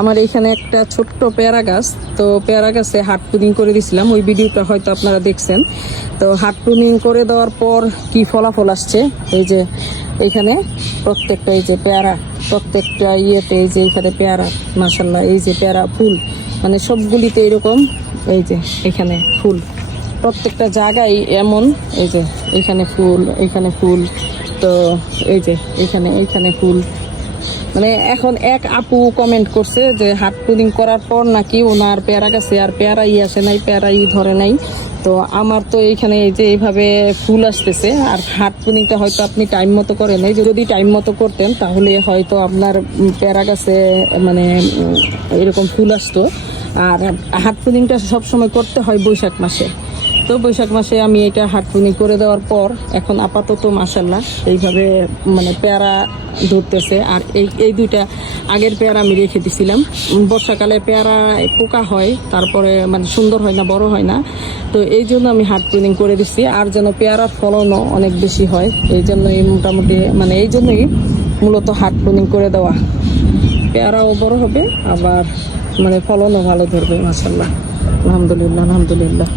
আমার এখানে একটা ছোট্ট পেয়ারা গাছ, তো পেয়ারা গাছে হাট প্রুনিং করে দিয়েছিলাম, ওই ভিডিওটা হয়তো আপনারা দেখছেন। তো হাট প্রুনিং করে দেওয়ার পর কি ফলাফল আসছে, এই যে এখানে প্রত্যেকটা, এই যে পেয়ারা প্রত্যেকটা ইয়েতে, এই যে এখানে পেয়ারা, মাশাআল্লাহ, এই যে পেয়ারা ফুল, মানে সবগুলিতে এরকম, এই যে এখানে ফুল, প্রত্যেকটা জায়গায় এমন, এই যে এখানে ফুল, এখানে ফুল, তো এই যে এইখানে ফুল। মানে এখন এক আপু কমেন্ট করছে যে হাট প্রুনিং করার পর নাকি ওনার পেয়ারা গাছে আর পেয়ারাই আসে নাই, পেয়ারাই ধরে নাই। তো আমার তো এইখানে এই যে এইভাবে ফুল আসতেছে, আর হাট প্রুনিংটা হয়তো আপনি টাইম মতো করেন নাই, যদি টাইম মতো করতেন তাহলে হয়তো আপনার পেয়ারা গাছে মানে এরকম ফুল আসতো। আর হাট প্রুনিংটা সবসময় করতে হয় বৈশাখ মাসে। তো বৈশাখ মাসে আমি এটা হাট প্রুনিং করে দেওয়ার পর এখন আপাতত মাশাআল্লাহ এইভাবে মানে পেয়ারা ধরতেছে। আর এই দুইটা আগের পেয়ারা আমি রেখে দিছিলাম, বর্ষাকালে পেয়ারা পোকা হয়, তারপরে মানে সুন্দর হয় না, বড় হয় না, তো এই জন্য আমি হাট প্রুনিং করে দিচ্ছি। আর যেন পেয়ারার ফলনও অনেক বেশি হয়, এই জন্যই মোটামুটি মানে এই জন্যই মূলত হাট প্রুনিং করে দেওয়া। পেয়ারাও বড় হবে, আবার মানে ফলনও ভালো ধরবে মাশাআল্লাহ। আলহামদুলিল্লাহ, আলহামদুলিল্লাহ।